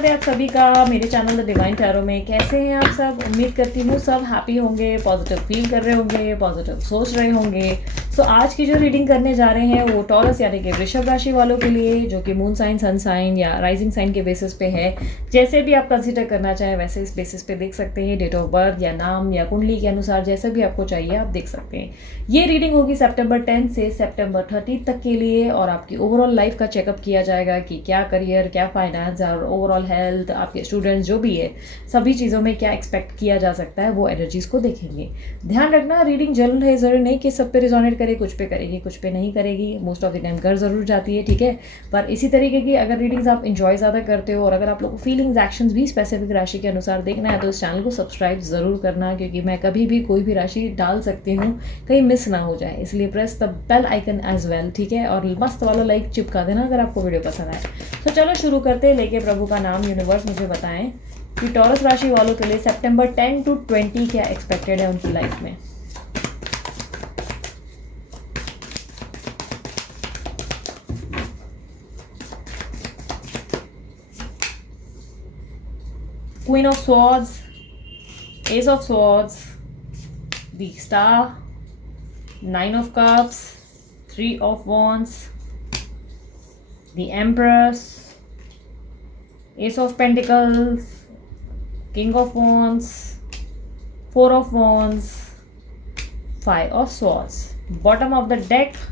स्वागत है आप सभी का मेरे चैनल द डिवाइन टैरो में। कैसे हैं आप सब? उम्मीद करती हूँ सब हैप्पी होंगे, पॉजिटिव फील कर रहे होंगे, पॉजिटिव सोच रहे होंगे। तो आज की जो रीडिंग करने जा रहे हैं वो टॉरस यानी कि वृषभ राशि वालों के लिए, जो कि मून साइन, सन साइन या राइजिंग साइन के बेसिस पे है। जैसे भी आप कंसिडर करना चाहें वैसे इस बेसिस पे देख सकते हैं। डेट ऑफ बर्थ या नाम या कुंडली के अनुसार जैसे भी आपको चाहिए आप देख सकते हैं। ये रीडिंग होगी सितंबर 10 से सितंबर 30 तक के लिए, और आपकी ओवरऑल लाइफ का चेकअप किया जाएगा कि क्या करियर, क्या फाइनेंस और ओवरऑल हेल्थ, आपके स्टूडेंट्स जो भी है सभी चीज़ों में क्या एक्सपेक्ट किया जा सकता है वो एनर्जीज को देखेंगे। ध्यान रखना रीडिंग जनरल है, जरूरी नहीं कि सब पे रिजोनेट करे, कुछ पे करेगी कुछ पे नहीं करेगी, मोस्ट ऑफ द टाइम कर जरूर जाती है, ठीक है। पर इसी तरीके की अगर रीडिंग्स आप इंजॉय ज़्यादा करते हो और अगर आप लोग को फीलिंग्स एक्शंस भी स्पेसिफिक राशि के अनुसार देखना है तो इस चैनल को सब्सक्राइब ज़रूर करना, क्योंकि मैं कभी भी कोई भी राशि डाल सकती हूँ, कहीं मिस ना हो जाए, इसलिए press the bell icon as well, ठीक है। और मस्त वाला लाइक चिपका देना अगर आपको वीडियो पसंद आए। तो चलो शुरू करते हैं। लेके प्रभु का नाम यूनिवर्स मुझे बताएं कि टॉरस राशि वालों के लिए सितंबर 10 to 20 क्या एक्सपेक्टेड है उनकी लाइफ में। Queen of Swords, Ace of Swords, the Star, Nine of Cups, Three of Wands, the Empress, Ace of Pentacles, King of Wands, Four of Wands, Five of Swords. Bottom of the deck,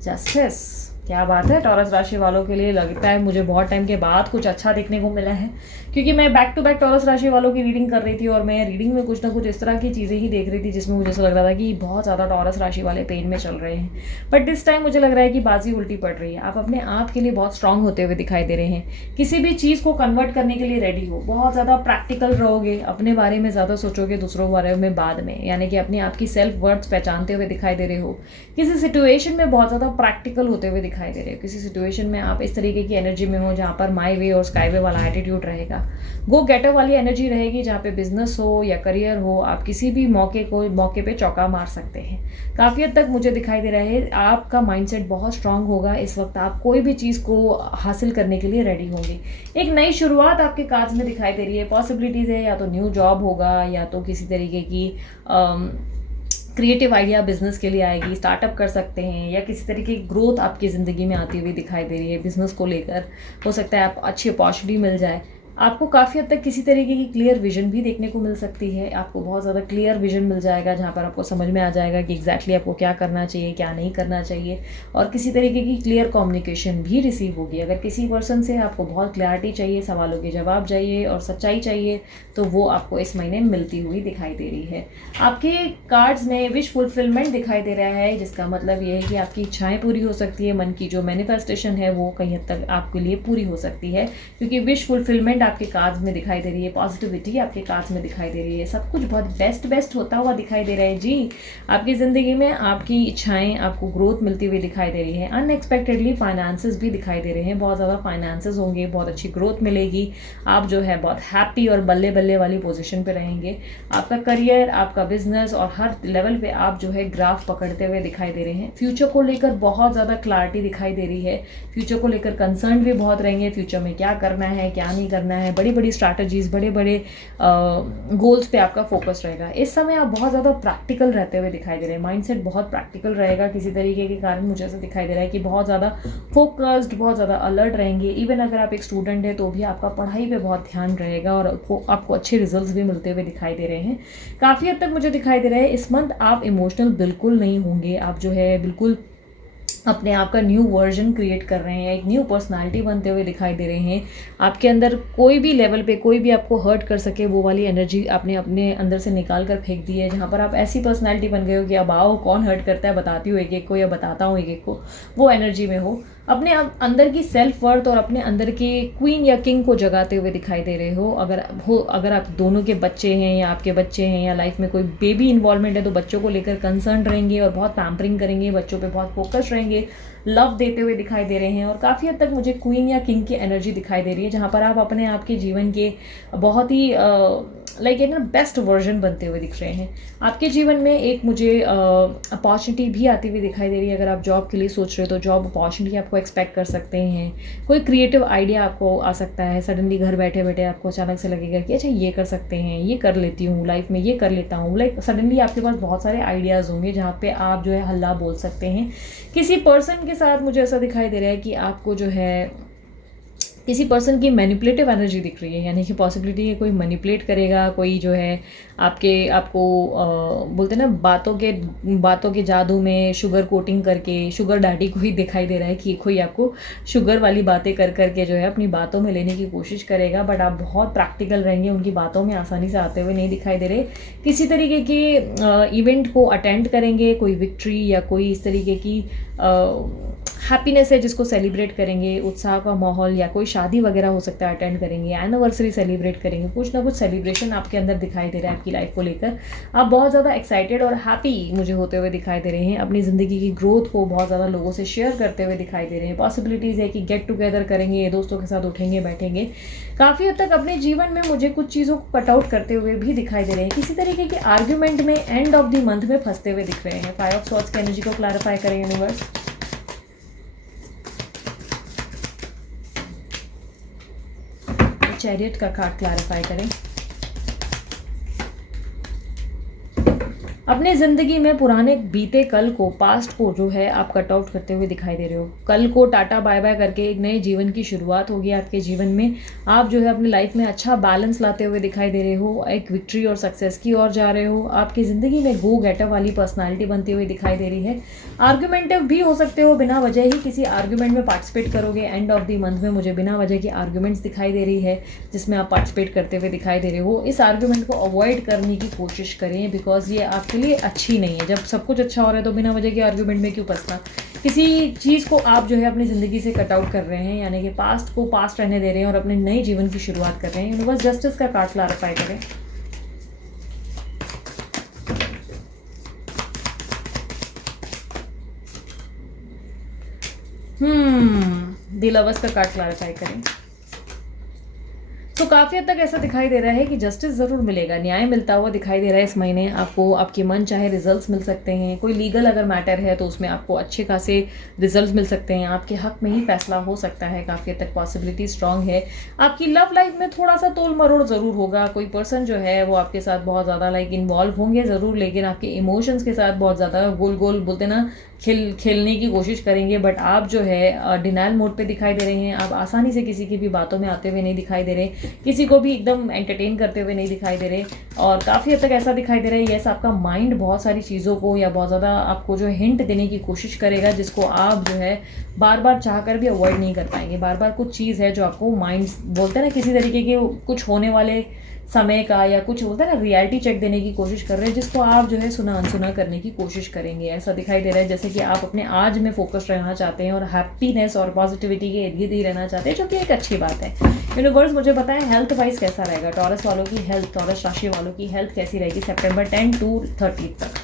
Justice. क्या बात है, taurus राशि वालों के लिए लगता है मुझे बहुत टाइम के बाद कुछ अच्छा देखने को मिला है, क्योंकि मैं बैक टू बैक टॉरस राशि वालों की रीडिंग कर रही थी और मैं रीडिंग में कुछ ना कुछ इस तरह की चीज़ें ही देख रही थी जिसमें मुझे ऐसा लग रहा था कि बहुत ज़्यादा टॉरस राशि वाले पेन में चल रहे हैं। बट दिस टाइम मुझे लग रहा है कि बाजी उल्टी पड़ रही है। आप अपने आप के लिए बहुत स्ट्रांग होते हुए दिखाई दे रहे हैं, किसी भी चीज़ को कन्वर्ट करने के लिए रेडी हो, बहुत ज़्यादा प्रैक्टिकल रहोगे, अपने बारे में ज़्यादा सोचोगे, दूसरों के बारे में बाद में, यानी कि अपनी आपकी सेल्फ वर्थ पहचानते हुए दिखाई दे रहे हो। किसी सिचुएशन में बहुत ज़्यादा प्रैक्टिकल होते हुए दिखाई दे रहे हो, किसी सिचुएशन में आप इस तरीके की एनर्जी में हो जहाँ पर माई वे और स्काई वे वाला एटीट्यूड रहेगा, गो गेटर वाली एनर्जी रहेगी, जहाँ पे बिजनेस हो या करियर हो, आप किसी भी मौके पे चौका मार सकते हैं। काफ़ी हद तक मुझे दिखाई दे रहा है आपका माइंडसेट बहुत स्ट्रांग होगा। इस वक्त आप कोई भी चीज़ को हासिल करने के लिए रेडी होंगे। एक नई शुरुआत आपके कार्ड्स में दिखाई दे रही है। पॉसिबिलिटीज़ है, या तो न्यू जॉब होगा या तो किसी तरीके की क्रिएटिव आइडिया बिजनेस के लिए आएगी, स्टार्टअप कर सकते हैं, या किसी तरीके की ग्रोथ आपकी ज़िंदगी में आती हुई दिखाई दे रही है। बिजनेस को लेकर हो सकता है आप अच्छी अपॉर्चुनिटी मिल जाए। आपको काफ़ी हद तक किसी तरीके की क्लियर विजन भी देखने को मिल सकती है। आपको बहुत ज़्यादा क्लियर विजन मिल जाएगा जहाँ पर आपको समझ में आ जाएगा कि एग्जैक्टली आपको क्या करना चाहिए, क्या नहीं करना चाहिए, और किसी तरीके की क्लियर कम्युनिकेशन भी रिसीव होगी। अगर किसी पर्सन से आपको बहुत क्लैरिटी चाहिए, सवालों के जवाब चाहिए और सच्चाई चाहिए, तो वो आपको इस महीने मिलती हुई दिखाई दे रही है। आपके कार्ड्स में विश फुलफिलमेंट दिखाई दे रहा है, जिसका मतलब ये है कि आपकी इच्छाएँ पूरी हो सकती है। मन की जो मैनिफेस्टेशन है वो कहीं हद तक आपके लिए पूरी हो सकती है, क्योंकि विश फुलफिलमेंट आपके कार्ड्स में दिखाई दे रही है, पॉजिटिविटी आपके कार्ड्स में दिखाई दे रही है, सब कुछ बहुत बेस्ट होता हुआ दिखाई दे रहा है जी। आपकी ज़िंदगी में आपकी इच्छाएं, आपको ग्रोथ मिलती हुई दिखाई दे रही है। अनएक्सपेक्टेडली फाइनेंसेस भी दिखाई दे रहे हैं, बहुत ज़्यादा फाइनेंसेस होंगे, बहुत अच्छी ग्रोथ मिलेगी। आप जो है बहुत हैप्पी और बल्ले बल्ले वाली पोजीशन पे रहेंगे। आपका करियर, आपका बिजनेस और हर लेवल पे आप जो है ग्राफ पकड़ते हुए दिखाई दे रहे हैं। फ्यूचर को लेकर बहुत ज़्यादा क्लैरिटी दिखाई दे रही है। फ्यूचर को लेकर कंसर्न भी बहुत रहेंगे, फ्यूचर में क्या करना है क्या नहीं करना है, बड़ी बड़ी स्ट्रैटेजीज, बड़े बड़े गोल्स पे आपका फोकस रहेगा। इस समय आप बहुत ज़्यादा प्रैक्टिकल रहते हुए दिखाई दे रहे हैं। माइंडसेट बहुत प्रैक्टिकल रहेगा किसी तरीके के कारण। मुझे ऐसा दिखाई दे रहा है कि बहुत ज़्यादा फोकस्ड, बहुत ज़्यादा अलर्ट रहेंगे। इवन अगर आप एक स्टूडेंट है तो भी आपका पढ़ाई पे बहुत ध्यान रहेगा और आपको अच्छे रिजल्ट्स भी मिलते हुए दिखाई दे रहे हैं। काफ़ी हद तक मुझे दिखाई दे रहा है इस मंथ आप इमोशनल बिल्कुल नहीं होंगे। आप जो है बिल्कुल अपने आप का न्यू वर्जन क्रिएट कर रहे हैं, एक न्यू पर्सनालिटी बनते हुए दिखाई दे रहे हैं। आपके अंदर कोई भी लेवल पे कोई भी आपको हर्ट कर सके वो वाली एनर्जी आपने अपने अंदर से निकाल कर फेंक दी है, जहाँ पर आप ऐसी पर्सनालिटी बन गए हो कि अब आओ कौन हर्ट करता है बताती हूँ एक एक को, या बताता हूँ एक एक को, वो एनर्जी में हो। अपने अंदर की सेल्फ वर्थ और अपने अंदर के क्वीन या किंग को जगाते हुए दिखाई दे रहे हो। अगर आप दोनों के बच्चे हैं या आपके बच्चे हैं या लाइफ में कोई बेबी इन्वॉल्वमेंट है तो बच्चों को लेकर कंसर्न रहेंगे और बहुत पैम्परिंग करेंगे, बच्चों पे बहुत फोकस रहेंगे, लव देते हुए दिखाई दे रहे हैं। और काफ़ी हद तक मुझे क्वीन या किंग की एनर्जी दिखाई दे रही है, जहाँ पर आप अपने आप के जीवन के बहुत ही लाइक ना बेस्ट वर्जन बनते हुए दिख रहे हैं। आपके जीवन में एक मुझे अपॉर्चुनिटी भी आती हुई दिखाई दे रही है। अगर आप जॉब के लिए सोच रहे हो तो जॉब अपॉर्चुनिटी आपको एक्सपेक्ट कर सकते हैं। कोई क्रिएटिव आइडिया आपको आ सकता है, सडनली घर बैठे बैठे आपको अचानक से लगेगा कि अच्छा ये कर सकते हैं, ये कर लेती हूँ, लाइफ में ये कर लेता हूँ। लाइक सडनली आपके पास बहुत सारे आइडियाज़ होंगे जहाँ पे आप जो है हल्ला बोल सकते हैं। किसी पर्सन के साथ मुझे ऐसा दिखाई दे रहा है कि आपको जो है किसी पर्सन की मैनिपुलेटिव एनर्जी दिख रही है, यानी कि पॉसिबिलिटी है कोई मैनिपुलेट करेगा, कोई जो है आपको बोलते हैं ना बातों के जादू में शुगर कोटिंग करके, शुगर डैडी को ही दिखाई दे रहा है कि कोई आपको शुगर वाली बातें कर करके जो है अपनी बातों में लेने की कोशिश करेगा। बट आप बहुत प्रैक्टिकल रहेंगे, उनकी बातों में आसानी से आते हुए नहीं दिखाई दे रहे। किसी तरीके के इवेंट को अटेंड करेंगे, कोई विक्ट्री या कोई इस तरीके की हैप्पीनेस है जिसको सेलिब्रेट करेंगे, उत्साह का माहौल, या कोई शादी वगैरह हो सकता है अटेंड करेंगे, एनिवर्सरी सेलिब्रेट करेंगे, कुछ ना कुछ सेलिब्रेशन आपके अंदर दिखाई दे रहा है आपकी लाइफ को लेकर। आप बहुत ज़्यादा एक्साइटेड और हैप्पी मुझे होते हुए दिखाई दे रहे हैं। अपनी ज़िंदगी की ग्रोथ को बहुत ज़्यादा लोगों से शेयर करते हुए दिखाई दे रहे हैं। पॉसिबिलिटीज़ है कि गेट टुगेदर करेंगे, दोस्तों के साथ उठेंगे बैठेंगे। काफ़ी हद तक अपने जीवन में मुझे कुछ चीज़ों को कट आउट करते हुए भी दिखाई दे रहे हैं। किसी तरीके के आर्ग्यूमेंट में एंड ऑफ द मंथ में फंसते हुए दिख रहे हैं। 5 ऑफ सॉर्ड्स की एनर्जी को क्लैरिफाई करें यूनिवर्स। चैरियट का कार्ड क्लैरिफाई करें। अपने ज़िंदगी में पुराने बीते कल को, पास्ट को जो है आप कट आउट करते हुए दिखाई दे रहे हो। कल को टाटा बाय बाय करके एक नए जीवन की शुरुआत होगी आपके जीवन में। आप जो है अपनी लाइफ में अच्छा बैलेंस लाते हुए दिखाई दे रहे हो, एक विक्ट्री और सक्सेस की ओर जा रहे हो। आपकी ज़िंदगी में गो गेटअप वाली पर्सनालिटी बनती हुई दिखाई दे रही है। आर्ग्यूमेंटिव भी हो सकते हो, बिना वजह ही किसी आर्ग्यूमेंट में पार्टिसिपेट करोगे। एंड ऑफ द मंथ में मुझे बिना वजह की आर्ग्यूमेंट्स दिखाई दे रही है जिसमें आप पार्टिसिपेट करते हुए दिखाई दे रहे हो। इस आर्ग्यूमेंट को अवॉइड करने की कोशिश करें, बिकॉज ये आपके लिए अच्छी नहीं है। जब सब कुछ अच्छा हो रहा है तो बिना वजह के आर्ग्यूमेंट में क्यों फंसना। किसी चीज़ को आप जो है अपनी ज़िंदगी से कट आउट कर रहे हैं, यानी कि पास्ट को पास्ट रहने दे रहे हैं और अपने नए जीवन की शुरुआत कर रहे हैं। यूनिवर्स जस्टिस का कार्ड क्लैरिफाई करें। द लवर्स का कार्ड क्लैरिफाई करें। तो काफ़ी हद तक ऐसा दिखाई दे रहा है कि जस्टिस ज़रूर मिलेगा, न्याय मिलता हुआ दिखाई दे रहा है इस महीने आपको। आपके मन चाहे रिजल्ट्स मिल सकते हैं। कोई लीगल अगर मैटर है तो उसमें आपको अच्छे खासे रिजल्ट्स मिल सकते हैं। आपके हक में ही फैसला हो सकता है। काफ़ी हद तक पॉसिबिलिटी स्ट्रांग है। आपकी लव लाइफ में थोड़ा सा तोल मरोड़ ज़रूर होगा। कोई पर्सन जो है वो आपके साथ बहुत ज़्यादा लाइक इन्वॉल्व होंगे ज़रूर, लेकिन आपके इमोशंस के साथ बहुत ज़्यादा गोल गोल बोलते ना खेलने की कोशिश करेंगे। बट आप जो है डिनाइल मोड पे दिखाई दे रहे हैं। आप आसानी से किसी की भी बातों में आते हुए नहीं दिखाई दे रहे, किसी को भी एकदम एंटरटेन करते हुए नहीं दिखाई दे रहे। और काफ़ी हद तक ऐसा दिखाई दे रहा है यस आपका माइंड बहुत सारी चीज़ों को या बहुत ज़्यादा आपको जो हिंट देने की कोशिश करेगा, जिसको आप जो है बार बार चाह कर भी अवॉइड नहीं कर पाएंगे। बार बार कुछ चीज़ है जो आपको माइंड बोलते हैं ना, किसी तरीके के कुछ होने वाले समय का या कुछ होता है ना रियलिटी चेक देने की कोशिश कर रहे हैं, जिसको आप जो है सुना अनसुना करने की कोशिश करेंगे। ऐसा दिखाई दे रहा है जैसे कि आप अपने आज में फोकस रहना चाहते हैं और हैप्पीनेस और पॉजिटिविटी के इर्द गिर्द ही रहना चाहते हैं, जो कि एक अच्छी बात है। यूनिवर्स मुझे बताएं हेल्थ वाइज कैसा रहेगा टॉरस वालों की हेल्थ, टॉरस राशि वालों की हेल्थ कैसी रहेगी सितंबर 10 to 30 तक।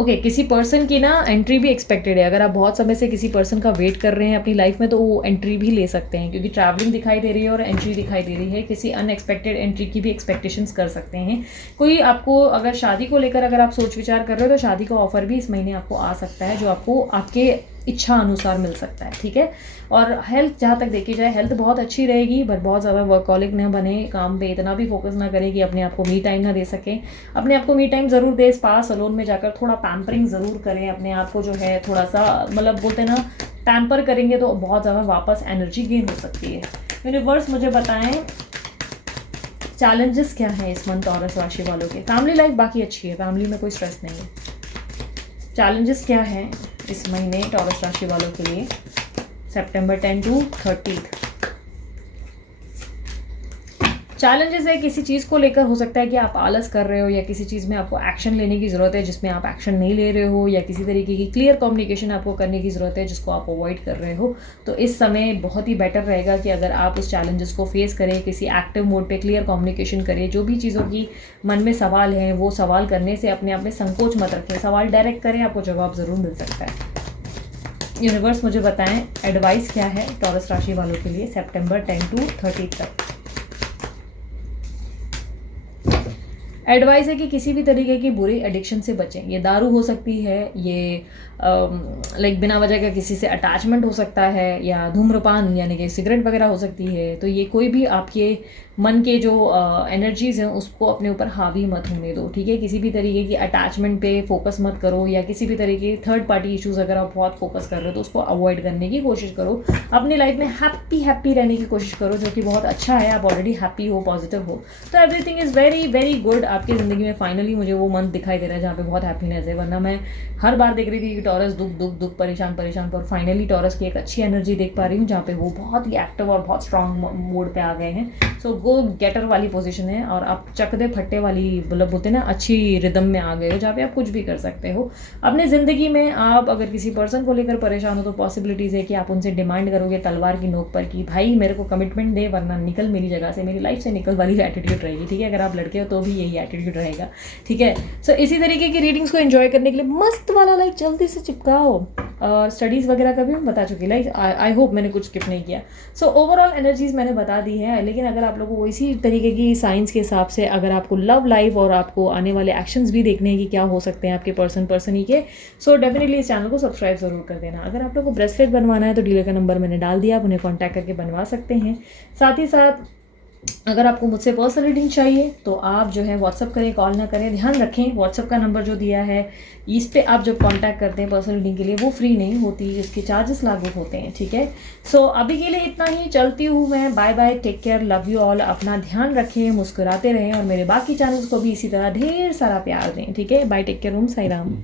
ओके, किसी पर्सन की ना एंट्री भी एक्सपेक्टेड है। अगर आप बहुत समय से किसी पर्सन का वेट कर रहे हैं अपनी लाइफ में तो वो एंट्री भी ले सकते हैं, क्योंकि ट्रैवलिंग दिखाई दे रही है और एंट्री दिखाई दे रही है। किसी अनएक्सपेक्टेड एंट्री की भी एक्सपेक्टेशंस कर सकते हैं। कोई आपको अगर शादी को लेकर अगर आप सोच विचार कर रहे हो तो शादी का ऑफर भी इस महीने आपको आ सकता है, जो आपको आपके इच्छा अनुसार मिल सकता है। ठीक है। और हेल्थ जहाँ तक देखी जाए हेल्थ बहुत अच्छी रहेगी, बट बहुत ज़्यादा वर्कहॉलिक न बने, काम पे इतना भी फोकस ना करें कि अपने आप को मी टाइम ना दे सकें। अपने आप को मी टाइम ज़रूर दें, स्पा सैलून में जाकर थोड़ा पैम्परिंग ज़रूर करें। अपने आप को जो है थोड़ा सा मतलब बोलते हैं ना पैम्पर करेंगे तो बहुत ज़्यादा वापस एनर्जी गेन हो सकती है। यूनिवर्स मुझे बताएं चैलेंजेस क्या है इस मंथ टॉरस राशि वालों के। फैमिली लाइफ बाकी अच्छी है, फैमिली में कोई स्ट्रेस नहीं है। चैलेंजेस क्या है इस महीने टॉरस राशि वालों के लिए सितंबर 10 to 30। चैलेंजेस है किसी चीज़ को लेकर, हो सकता है कि आप आलस कर रहे हो या किसी चीज़ में आपको एक्शन लेने की ज़रूरत है जिसमें आप एक्शन नहीं ले रहे हो, या किसी तरीके की क्लियर कम्युनिकेशन आपको करने की ज़रूरत है जिसको आप अवॉइड कर रहे हो। तो इस समय बहुत ही बेटर रहेगा कि अगर आप उस चैलेंजेस को फेस करें, किसी एक्टिव मोड पे क्लियर कम्युनिकेशन करें। जो भी चीज़ों की मन में सवाल हैं वो सवाल करने से अपने आप में संकोच मत रखें, सवाल डायरेक्ट करें, आपको जवाब ज़रूर मिल सकता है। यूनिवर्स मुझे बताएं एडवाइस क्या है टॉरस राशि वालों के लिए सितंबर 10 to 30 तक। एडवाइस है कि किसी भी तरीके की बुरी एडिक्शन से बचें। ये दारू हो सकती है, ये लाइक बिना वजह का किसी से अटैचमेंट हो सकता है, या धूम्रपान यानी कि सिगरेट वगैरह हो सकती है। तो ये कोई भी आपके मन के जो एनर्जीज़ हैं उसको अपने ऊपर हावी मत होने दो, ठीक है। किसी भी तरीके की अटैचमेंट पे फोकस मत करो, या किसी भी तरीके के थर्ड पार्टी इश्यूज़ अगर आप बहुत फोकस कर रहे हो तो उसको अवॉइड करने की कोशिश करो। अपनी लाइफ में हैप्पी रहने की कोशिश करो, जो कि बहुत अच्छा है। आप ऑलरेडी हैप्पी हो, पॉजिटिव हो, तो everything is very very good आपकी ज़िंदगी में। फाइनली मुझे वो मंथ दिखाई दे रहा है जहाँ पे बहुत हैप्पीनेस है, वरना मैं हर बार देख रही थी कि टॉरस दुख परेशान पर फाइनली टॉरस की एक अच्छी एनर्जी देख पा रही हूँ जहाँ पे वो बहुत ही एक्टिव और बहुत स्ट्रांग मोड पे आ गए हैं। सो गो गेटर वाली पोजीशन है, और आप चक दे फट्टे वाली मतलब बोलते हैं ना, अच्छी रिदम में आ गए हो जहाँ पे आप कुछ भी कर सकते हो अपनी ज़िंदगी में। आप अगर किसी पर्सन को लेकर परेशान हो तो पॉसिबिलिटीज़ है कि आप उनसे डिमांड करोगे तलवार की नोक पर कि भाई मेरे को कमिटमेंट दे, वरना निकल मेरी जगह से, मेरी लाइफ से निकल वाली एटीट्यूड रहेगी, ठीक है। अगर आप लड़के हो तो भी यही एटीट्यूड रहेगा, ठीक है। सो इसी तरीके की रीडिंग्स को एंजॉय करने के लिए मस्त वाला लाइक जल्दी से चिपकाओ। और स्टडीज़ वगैरह का भी हम बता चुके, लाइक आई होप मैंने कुछ स्किप नहीं किया। सो ओवरऑल एनर्जीज मैंने बता दी है, लेकिन अगर आप लोगों को इसी तरीके की साइंस के हिसाब से अगर आपको लव लाइफ और आपको आने वाले एक्शंस भी देखने हैं कि क्या हो सकते हैं आपके पर्सन ही के, सो डेफिनेटली इस चैनल को सब्सक्राइब ज़रूर कर देना। अगर आप लोगों को ब्रेसलेट बनवाना है तो डीलर का नंबर मैंने डाल दिया, आप उन्हें कॉन्टैक्ट करके बनवा सकते हैं। साथ ही साथ अगर आपको मुझसे पर्सनल रीडिंग चाहिए तो आप जो है व्हाट्सअप करें, कॉल ना करें। ध्यान रखें व्हाट्सअप का नंबर जो दिया है इस पे आप जब कांटेक्ट करते हैं पर्सनल रीडिंग के लिए वो फ्री नहीं होती, इसके चार्जेस लागू होते हैं, ठीक है। सो अभी के लिए इतना ही, चलती हूँ मैं। Bye bye, take care, love you all. अपना ध्यान रखें, मुस्कुराते रहें, और मेरे बाकी चैनल्स को भी इसी तरह ढेर सारा प्यार दें, ठीक है। बाय, टेक केयर, ओम साई राम।